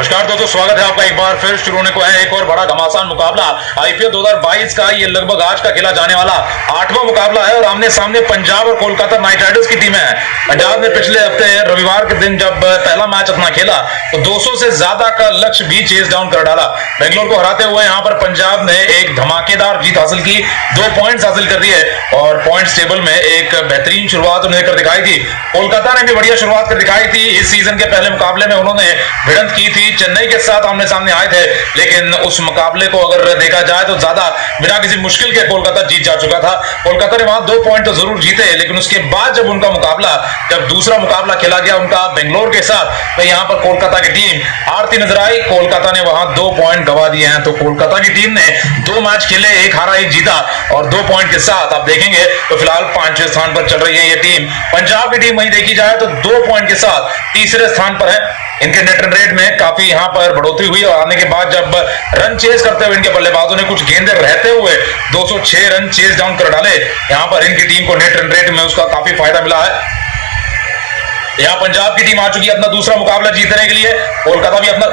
नमस्कार दोस्तों, स्वागत है आपका एक बार फिर। शुरू होने को है एक और बड़ा घमासान मुकाबला आईपीएल 2022 का। ये लगभग आज का खेला जाने वाला 8वां मुकाबला है और आमने सामने पंजाब और कोलकाता नाइट राइडर्स की टीमें हैं। पंजाब ने पिछले हफ्ते रविवार के दिन जब पहला मैच अपना खेला तो 200 से ज्यादा का लक्ष्य भी चेस डाउन कर डाला। बेंगलोर को हराते हुए यहाँ पर पंजाब ने एक धमाकेदार जीत हासिल की, 2 पॉइंट्स हासिल कर दिए और पॉइंट्स टेबल में एक बेहतरीन शुरुआत उन्होंने कर दिखाई थी। कोलकाता ने भी बढ़िया शुरुआत कर दिखाई थी। इस सीजन के पहले मुकाबले में उन्होंने भिड़ंत की थी, चेन्नई के साथ आमने सामने आए थे, लेकिन उस मुकाबले को अगर देखा जाए तो ज्यादा बिना किसी मुश्किल के कोलकाता जीत जा चुका था। कोलकाता ने वहां 2 पॉइंट तो जरूर जीते, लेकिन उसके बाद जब उनका मुकाबला जब दूसरा मुकाबला खेला गया उनका बेंगलोर के साथ, तो यहां पर कोलकाता की टीम हारती नजर आई। कोलकाता ने वहां 2 पॉइंट गवा दिए हैं। तो कोलकाता की टीम ने 2 मैच खेले, 1 हारा 1 जीता और 2 पॉइंट के साथ आप देखेंगे तो फिलहाल 5वें स्थान पर चल रही है ये टीम। पंजाब की टीम वहीं देखी जाए तो 2 पॉइंट के साथ तीसरे स्थान पर है। इनके नेट रन रेट में काफी यहां पर बढ़ोतरी हुई और आने के बाद जब रन चेज करते हुए इनके बल्लेबाजों ने कुछ गेंदें रहते हुए 206 रन चेज डाउन कर डाले, यहां पर इनकी टीम को नेट रन रेट में उसका काफी फायदा मिला है। यहां पंजाब की टीम आ चुकी है अपना दूसरा मुकाबला जीतने के लिए। कोलकाता भी अपना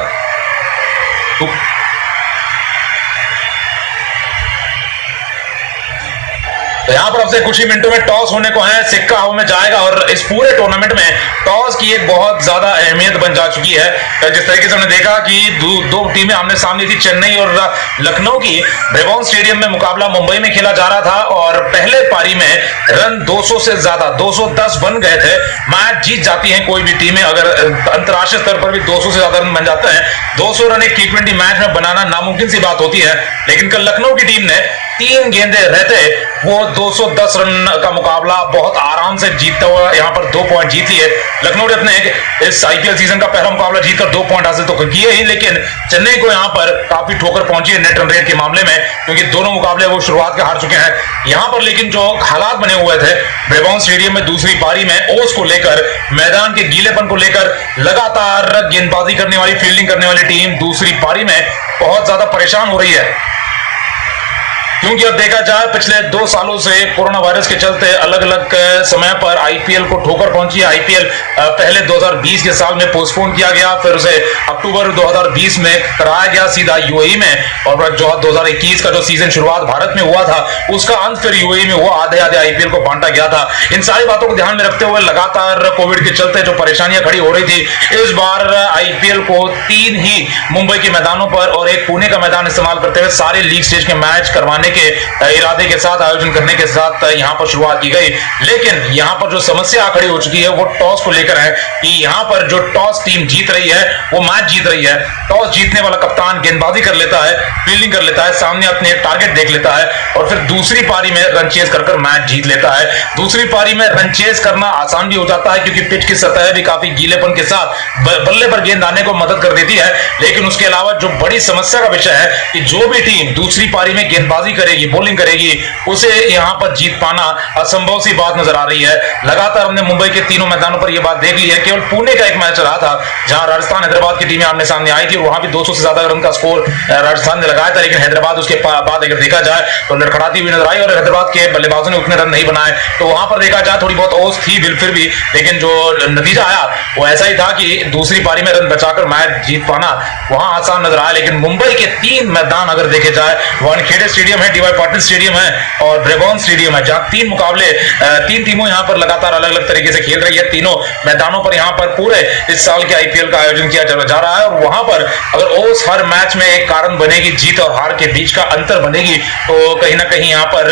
तो यहां पर अब से कुछ ही मिनटों में टॉस होने को है, सिक्का हवा में जाएगा और इस पूरे टूर्नामेंट में टॉस की एक बहुत ज्यादा अहमियत बन जा चुकी है। जिस तरीके से हमने देखा कि दो टीमें आमने सामने थी, चेन्नई और लखनऊ की। ब्रेबॉर्न स्टेडियम में मुकाबला मुंबई में खेला जा रहा था और पहले पारी में रन 200 से ज्यादा 210 बन गए थे। मैच जीत जाती है कोई भी टीमें, अगर अंतरराष्ट्रीय स्तर पर भी 200 से ज्यादा रन बन जाते हैं। 200 रन एक T20 मैच में बनाना नामुमकिन सी बात होती है, लेकिन कल लखनऊ की टीम ने 3 गेंदे रहते वो 210 रन का मुकाबला बहुत आराम से जीतता हुआ यहाँ पर 2 पॉइंट जीत लिए। लखनऊ ने अपने इस आईपीएल सीजन का पहला मुकाबला जीतकर 2 पॉइंट हासिल तो किए ही, लेकिन चेन्नई को यहाँ पर काफी ठोकर पहुंची है नेट रन रेट के मामले में, क्योंकि दोनों मुकाबले वो शुरुआत के हार चुके हैं। यहाँ पर लेकिन जो हालात बने हुए थे ब्रेबॉर्न स्टेडियम में दूसरी पारी में ओस को लेकर, मैदान के गीलेपन को लेकर, लगातार गेंदबाजी करने वाली, फील्डिंग करने वाली टीम दूसरी पारी में बहुत ज्यादा परेशान हो रही है। क्योंकि अब देखा जाए पिछले 2 सालों से कोरोना वायरस के चलते अलग अलग समय पर आईपीएल को ठोकर पहुंची है। आईपीएल पहले 2020 के साल में पोस्टपोन किया गया, फिर उसे अक्टूबर 2020 में कराया गया सीधा यूएई में, और जो 2021 का जो सीजन शुरुआत भारत में हुआ था उसका अंत फिर यूएई में हुआ। आधे आधे आईपीएल को बांटा गया था। इन सारी बातों को ध्यान में रखते हुए लगातार कोविड के चलते जो परेशानियां खड़ी हो रही थी, इस बार आईपीएल को 3 ही मुंबई के मैदानों पर और एक पुणे का मैदान इस्तेमाल करते हुए सारे लीग स्टेज के मैच करवाने के इरादे के साथ, आयोजन करने के साथ यहां पर शुरुआत की गई। लेकिन यहां पर जो समस्या खड़ी हो चुकी है वो टॉस को लेकर है कि यहां पर जो टॉस टीम जीत रही है वो मैच जीत रही है। टॉस जीतने वाला कप्तान गेंदबाजी कर लेता है, फील्डिंग कर लेता है, सामने अपने टारगेट देख लेता है और फिर दूसरी पारी में रन चेज कर मैच जीत लेता है। दूसरी पारी में रन चेज करना आसान भी हो जाता है क्योंकि पिच की सतह भी काफी गीलेपन के साथ बल्ले पर गेंद आने को मदद कर देती है। लेकिन उसके अलावा जो बड़ी समस्या का विषय है कि जो भी टीम दूसरी पारी में गेंदबाजी करेगी, बॉलिंग करेगी, उसे यहां पर जीत पाना असंभव सी बात नजर आ रही है। लगातार हमने मुंबई के तीनों मैदानों पर यह बात देख ली है। केवल पुणे का एक मैच रहा था जहां राजस्थान हैदराबाद की टीमें आमने सामने आई थी और वहां भी 200 से ज्यादा रन का स्कोर राजस्थान ने लगाया था, लेकिन हैदराबाद उसके बाद अगर देखा जाए तो लड़खड़ाती हुई नजर आई और हैदराबाद के बल्लेबाजों ने उतने रन नहीं बनाए। तो वहां पर देखा जाए थोड़ी बहुत ओस थी फिर भी, लेकिन जो नतीजा आया वो ऐसा ही था कि दूसरी पारी में रन बचाकर मैच जीत पाना वहां आसान नजर आया। लेकिन मुंबई के 3 मैदान अगर देखे जाए, वानखेड़े स्टेडियम है, डीवाई पाटिल स्टेडियम है और ब्रेबॉर्न स्टेडियम है, जहां 3 मुकाबले 3 टीमों यहां पर लगातार अलग अलग तरीके से खेल रही है। तीनों मैदानों पर यहां पर पूरे इस साल के आईपीएल का आयोजन किया जा रहा है और वहां पर अगर ओस हर मैच में एक कारण बनेगी, जीत और हार के बीच का अंतर बनेगी, तो कहीं ना कहीं यहां पर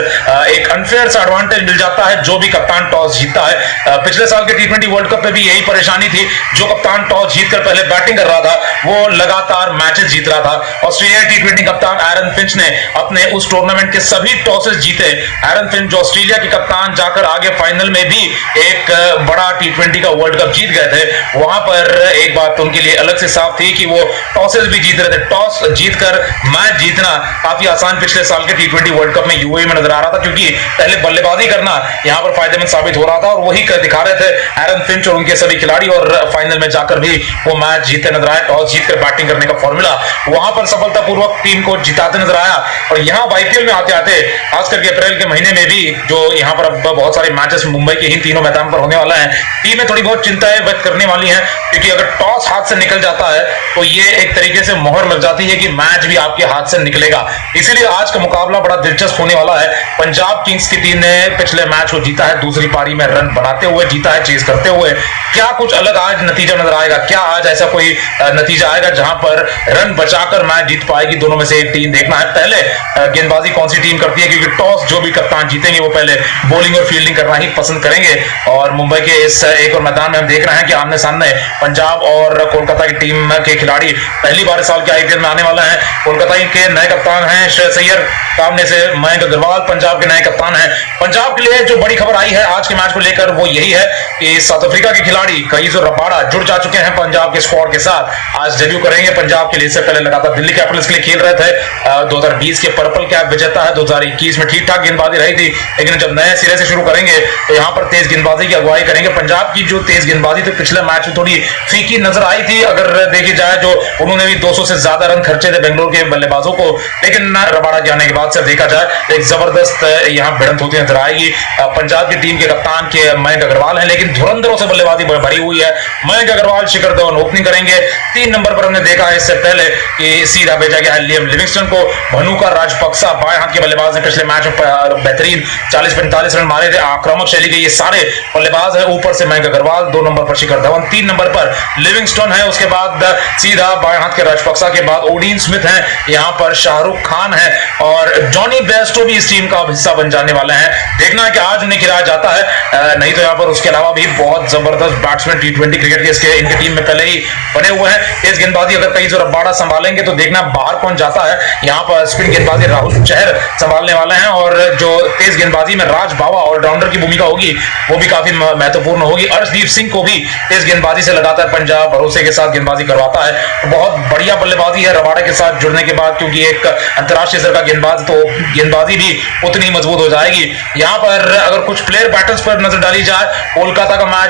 एक अनफेयर सा एडवांटेज मिल जाता है जो भी कप्तान टॉस जीतता है। पिछले साल के T20 वर्ल्ड कप में भी यही परेशानी थी, जो कप्तान टॉस जीतकर पहले बैटिंग कर रहा था वो लगातार मैचेस जीत रहा था। ऑस्ट्रेलिया T20 कप्तान एरन फिंच ने अपने उस टूर्नामेंट के सभी टॉसेस जीते। एरन फिंच जो ऑस्ट्रेलिया के कप्तान जाकर आगे फाइनल में भी एक बड़ा T20 का वर्ल्ड कप जीत गए थे। वहां पर एक बात उनके लिए अलग से साफ थी कि वो टॉसेस भी जीत रहे थे। टॉस जीतकर मैच जीतना काफी आसान पिछले साल के T20 वर्ल्ड कप में यूएई में नजर आ रहा था, क्योंकि पहले बल्लेबाजी करना यहां पर फायदेमंद साबित हो रहा था और वही दिखा रहे थे एरन फिंच और उनके सभी खिलाड़ी, और फाइनल में जाकर भी वो मैच जीते नजर आए, टॉस जीतकर बैटिंग करने का फॉर्मूला, वहां पर सफलतापूर्वक टीम को जिताते नजर आया। और यहाँ आईपीएल में आते आते खास करके अप्रैल के महीने में भी जो यहाँ पर अब बहुत सारे मैचेस मुंबई के ही तीनों मैदान पर होने वाला है, टीमें थोड़ी बहुत चिंताएं व्यक्त करने वाली हैं, क्योंकि अगर टॉस हाथ से निकल जाता है तो ये एक तरीके से मोहर लग जाती है कि मैच भी आपके हाथ से निकलेगा। इसीलिए आज का मुकाबला बड़ा दिलचस्प होने वाला है। पंजाब किंग्स की टीम ने पिछले मैच को जीता है, दूसरी पारी में रन बनाते हुए जीता है, चेज करते हुए। क्या कुछ अलग आज नतीजा नजर आएगा? क्या आज ऐसा कोई नतीजा आएगा जहां पर रन बचाकर मैच जीत पाएगी दोनों में से एक टीम? देखना है पहले गेंदबाजी कौन सी टीम करती है, क्योंकि टॉस जो भी कप्तान जीतेंगे वो पहले बॉलिंग और फील्डिंग करना ही पसंद करेंगे। और मुंबई के इस एक और मैदान में हम देख रहे हैं कि आमने सामने पंजाब और कोलकाता की टीम के खिलाड़ी पहली बार इस साल के आईपीएल में आने वाला है। कोलकाता के नए कप्तान हैं श्रेयस अय्यर, सामने से मयंक अग्रवाल पंजाब के नए कप्तान हैं। पंजाब के लिए जो बड़ी खबर आई है आज के मैच को लेकर वो यही है कि साउथ अफ्रीका के खिलाड़ी कगिसो रबाडा जुड़ जा चुके हैं पंजाब के स्क्वाड के साथ। आज डेब्यू करेंगे पंजाब के लिए। इससे पहले लगातार दिल्ली कैपिटल्स के लिए खेल रहे थे। 2020 के पर्पल कैप विजेता है, 2021 में ठीक ठाक गेंदबाजी रही थी, लेकिन जब नए सिरे से शुरू करेंगे तो यहाँ पर तेज गेंदबाजी की अगुवाई करेंगे। पंजाब की जो तेज गेंदबाजी तो पिछले मैच में थोड़ी फीकी नजर आई थी, अगर देखी जाए जो उन्होंने भी 200 से ज्यादा रन खर्चे थे बेंगलोर के बल्लेबाजों को, लेकिन रबाडा के आने के बाद से देखा जाए एक जबरदस्त यहाँ भिड़ंत होती नजर आएगी। पंजाब की टीम के कप्तान के मयंक अग्रवाल हैं, लेकिन धुरंधरों से बल्लेबाजी भरी हुई है। मयंक अग्रवाल, शिखर धवन ओपनिंग करेंगे। 3 नंबर पर हमने देखा है इससे पहले कि सीधा भेजा गया है लियम लिविंगस्टन को। भनुका राजपक्सा बाएं हाथ के बल्लेबाज ने पिछले मैच में बेहतरीन 40-45 रन मारे थे। आक्रामक शैली के ये सारे बल्लेबाज है। ऊपर से मयंक अग्रवाल, 2 नंबर पर शिखर धवन, 3 नंबर पर लिविंगस्टन है। उसके बाद सीधा बाएं हाथ के राजपक्सा के बाद ओडीन स्मिथ है, यहाँ पर शाहरुख खान है और जॉनी बेस्टो भी इस टीम का हिस्सा बन जाने वाले हैं। देखना है कि आज उन्हें खिलाया जाता है, नहीं तो यहाँ पर उसके अलावा भी बहुत जबरदस्त बैट्समैन टी20 क्रिकेट के इसके इनकी टीम में पहले ही बने हुए हैं। तेज गेंदबाजी अगर कहीं रबाडा संभालेंगे तो देखना बाहर कौन जाता है। यहाँ पर स्पिन गेंदबाजी राहुल चहर संभालने वाले हैं और जो तेज गेंदबाजी में राज बावा ऑलराउंडर की भूमिका होगी वो भी काफी महत्वपूर्ण होगी। अर्शदीप सिंह को भी तेज गेंदबाजी से लगातार पंजाब भरोसे के साथ गेंदबाजी करवाता है। तो बहुत बढ़िया बल्लेबाजी है रबाडा के साथ जुड़ने के बाद, क्योंकि एक अंतरराष्ट्रीय स्तर का गेंदबाज तो गेंदबाजी भी उतनी मजबूत हो जाएगी। यहाँ पर अगर कुछ प्लेयर पैटर्न्स पर नजर डाली जाए, कोलकाता का मैच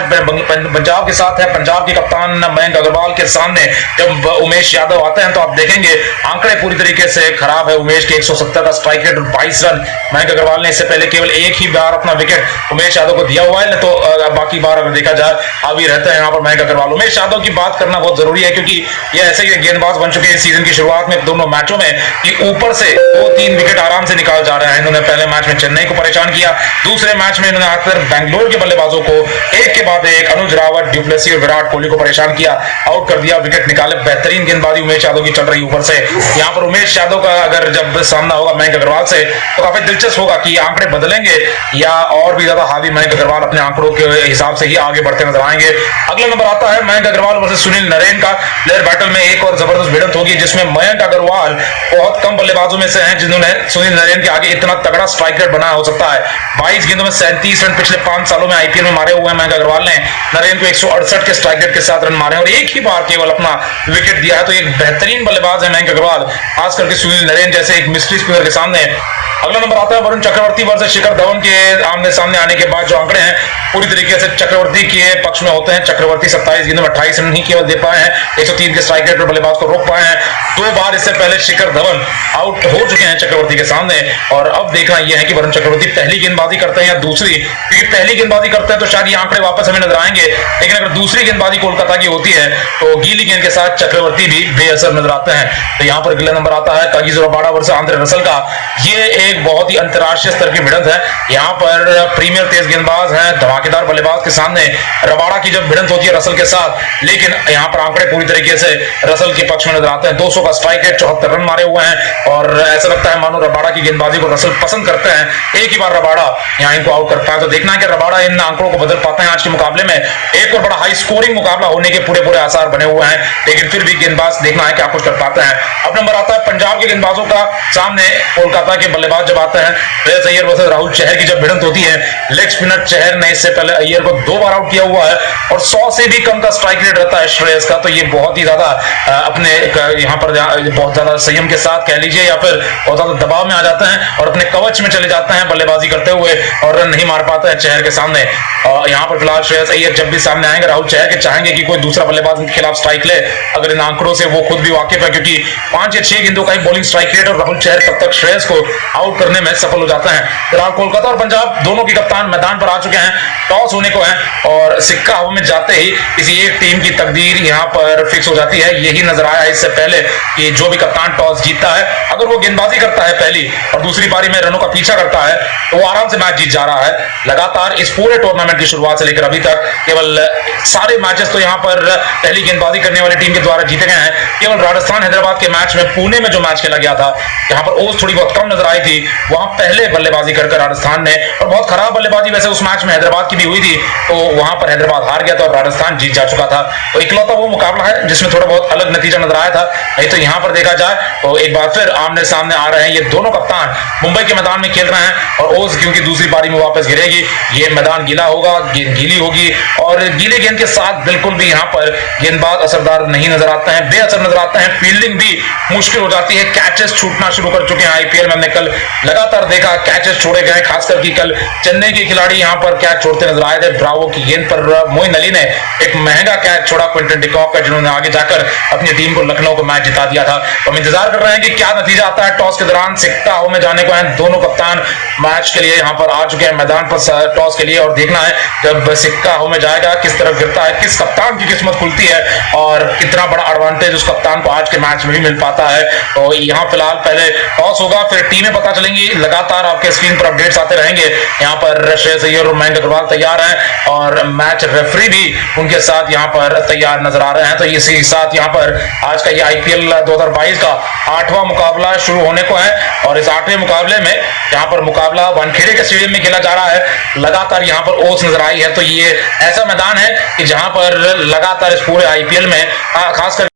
पंजाब के साथ है। पंजाब के कप्तान मयंक अग्रवाल के सामने जब उमेश यादव आते हैं तो आप देखेंगे आंकड़े पूरी तरीके से खराब है। उमेश के 170 का स्ट्राइक रेट और 22 रन। मयंक अग्रवाल ने इससे पहले केवल एक ही बार अपना विकेट उमेश यादव को दिया हुआ है, तो बाकी बार अगर देखा जाए अभी रहते हैं यहाँ पर मयंक अग्रवाल। उमेश यादव की बात करना बहुत जरूरी है, क्योंकि ये ऐसे गेंदबाज बन चुके हैं सीजन की शुरुआत में दोनों मैचों में कि ऊपर से 2-3 विकेट आराम से निकाल जा रहे हैं। इन्होंने पहले मैच में चेन्नई को परेशान किया, दूसरे मैच में इन्होंने आकर बेंगलोर के बल्लेबाजों को एक के बाद एक अनुज रावत, ड्यूप्लेसी और विराट कोहली को परेशान किया, आउट कर दिया, विकेट निकाले। बेहतरीन गेंदबाजी उमेश यादव की चल रही ऊपर से। यहाँ पर उमेश यादव का अगर जब सामना होगा मयंक अग्रवाल से तो काफी दिलचस्प होगा कि आंकड़े बदलेंगे या और भी ज्यादा हावी मयंक अग्रवाल अपने आंकड़ों के हिसाब से ही आगे बढ़ते नजर आएंगे। अगला नंबर आता है मयंक अग्रवाल वर्सेस सुनील नरेन का। प्लेयर बैटल में एक और जबरदस्त भिड़ंत होगी, जिसमें मयंक अग्रवाल बहुत कम बल्लेबाजों में से हैं जिन्होंने सुनील नरेन के आगे इतना तगड़ा स्ट्राइक रेट बनाया हो सकता है। 22 गेंदों में 37 रन पिछले 5 सालों में आईपीएल में मारे हुए हैं मयंक अग्रवाल ने। नरेन को 168 के स्ट्राइक रेट के साथ रन मारे और एक ही बार केवल अपना विकेट दिया है। तो एक बेहतरीन बल्लेबाज है मयंक अग्रवाल, खास करके सुनील नरेन जैसे एक मिस्ट्री स्पिनर के सामने। अगला नंबर आता है वरुण चक्रवर्ती वर्सेस शिखर धवन के आमने सामने आने के बाद जो आंकड़े हैं पूरी तरीके से चक्रवर्ती के पक्ष में होते हैं। चक्रवर्ती 27 गेंदों में 28 रन ही केवल दे पाए हैं, 103 के स्ट्राइक रेट पर बल्लेबाज को रोक पाए हैं। 2 बार इससे पहले शिखर धवन आउट हो चुके हैं चक्रवर्ती के सामने। और अब देखना यह है कि वरुण चक्रवर्ती पहली गेंदबाजी करते हैं या दूसरी, क्योंकि पहली गेंदबाजी करते हैं तो शायद ये आंकड़े वापस हमें नजर आएंगे, लेकिन अगर दूसरी गेंदबाजी कोलकाता की होती है तो गीली गेंद के साथ चक्रवर्ती भी बेअसर नजर आते हैं। तो यहाँ पर अगला नंबर आता है Kagiso Rabada versus Andre Russell का। ये एक बहुत ही अंतरराष्ट्रीय स्तर की भिड़ंत है। यहाँ पर प्रीमियर तेज गेंदबाज हैं, धमाकेदार बल्लेबाज के सामने रबाडा की जब भिड़ंत होती है रसल के साथ, लेकिन यहाँ पर आंकड़े पूरी तरीके से रसल के पक्ष में नजर आते हैं। 200 का स्ट्राइक रेट, 74 रन मारे हुए हैं और ऐसा लगता है मानो रबाडा की गेंदबाजी को रसल पसंद करते हैं। एक ही बार रबाडा यहाँ इनको आउट करता है। तो देखना है कि रबाडा इन आंकड़ों को बदल पाते हैं आज के मुकाबले में। एक और बड़ा हाई स्कोरिंग मुकाबला होने के पूरे आसार बने हुए हैं, लेकिन फिर भी गेंदबाज देखना है क्या कुछ कर पाते हैं। अब नंबर आता है पंजाब के गेंदबाजों का। सामने कोलकाता के बल्लेबाज बाद जब आता है श्रेयस अय्यर वर्सेस राहुल चहर की जब भिड़ंत होती है, लेग स्पिनर चहर ने इससे पहले अय्यर को 2 बार आउट किया हुआ है और 100 से भी कम का स्ट्राइक रेट रहता है श्रेयस का। तो ये बहुत ही ज्यादा अपने यहाँ पर बहुत ज्यादा संयम के साथ कह लीजिए या फिर बहुत ज्यादा दबाव में आ जाते हैं और अपने कवच में चले जाते हैं बल्लेबाजी करते हुए और रन नहीं मार पाते हैं चहर के सामने। यहाँ पर फिलहाल श्रेयस अय्यर जब भी सामने आएंगे राहुल चहर के चाहेंगे कि कोई दूसरा बल्लेबाज उनके खिलाफ स्ट्राइक ले। अगर इन आंकड़ों से वो खुद भी वाकिफ है, क्योंकि 5 या 6 गेंदों का ही बॉलिंग स्ट्राइक रेट और राहुल चहर तब तक श्रेयस को आउट करने में सफल हो जाता है। फिलहाल कोलकाता और पंजाब दोनों के कप्तान मैदान पर आ चुके हैं, टॉस होने को है और सिक्का हवा में जाते ही किसी एक टीम की तकदीर यहाँ पर फिक्स हो जाती है। यही नजर आया इससे पहले कि जो भी कप्तान टॉस जीतता है, अगर वो गेंदबाजी करता है पहली और दूसरी पारी में रनों का पीछा करता है तो वो आराम से मैच जीत जा रहा है। लगातार इस पूरे टूर्नामेंट की शुरुआत से लेकर अभी तक केवल सारे मैचेस तो यहाँ पर पहली गेंदबाजी करने वाली टीम के द्वारा जीते गए हैं। केवल राजस्थान हैदराबाद के मैच में, पुणे में जो मैच खेला गया था, यहाँ पर ओज थोड़ी बहुत कम नजर आई थी, वहां पहले बल्लेबाजी कर राजस्थान ने, और बहुत खराब बल्लेबाजी वैसे उस मैच में हैदराबाद की भी हुई थी, तो वहां पर हैदराबाद हार गया था और राजस्थान जीत जा चुका था। तो इकलौता वो मुकाबला है जिसमें थोड़ा बहुत अलग नतीजा नजर आया था। नहीं तो यहाँ पर देखा जाए तो एक बार फिर आमने सामने आ रहे हैं ये दोनों कप्तान, मुंबई के मैदान में खेल रहे हैं और ओज क्योंकि दूसरी पारी में वापस गिरेगी, ये मैदान गीला होगा, गेंद गीली होगी और गीले गेंद के साथ बिल्कुल भी यहाँ पर गेंदबाज असरदार नहीं नजर आते हैं, बेअसर नजर आते हैं, फील्डिंग भी मुश्किल हो जाती है, कैचेस छूटना शुरू कर चुके हैं। आईपीएल में हमने कल लगातार देखा कैचेस छोड़े गए, खासकर कि कल चेन्नई के खिलाड़ी यहाँ पर कैच छोड़ते नजर आए थे। ब्रावो की गेंद पर मोइन अली ने एक महंगा कैच छोड़ा क्विंटन डिकॉक का, जिन्होंने आगे जाकर अपनी टीम को लखनऊ को मैच जिता दिया था। तो हम इंतजार कर रहे हैं कि क्या नतीजा आता है टॉस के दौरान। सिक्का हवा में जाने को है, दोनों कप्तान मैच के लिए यहाँ पर आ चुके हैं मैदान पर टॉस के लिए और देखना है जब सिक्का हवा में जाएगा किस तरफ गिरता है, किस कप्तान की किस्मत खुलती है और कितना बड़ा एडवांटेज उस कप्तान को आज के मैच में भी मिल पाता है। तो यहाँ फिलहाल पहले टॉस होगा, फिर टीमें पता चलेंगी, लगातार आपके स्क्रीन पर अपडेट्स आते रहेंगे। यहाँ पर श्रेयस अय्यर और मयंक अग्रवाल तैयार हैं और मैच रेफरी भी उनके साथ यहाँ पर तैयार नजर आ रहे हैं। तो इसी साथ यहाँ पर आज का ये आईपीएल 2022 का 8वां मुकाबला शुरू होने को है और इस 8वें मुकाबले में यहाँ पर मुकाबला वानखेड़े के स्टेडियम में खेला जा रहा है। लगातार यहाँ पर ओस नजर आई है, तो ये ऐसा मैदान है कि जहां पर लगातार इस पूरे आईपीएल में खासकर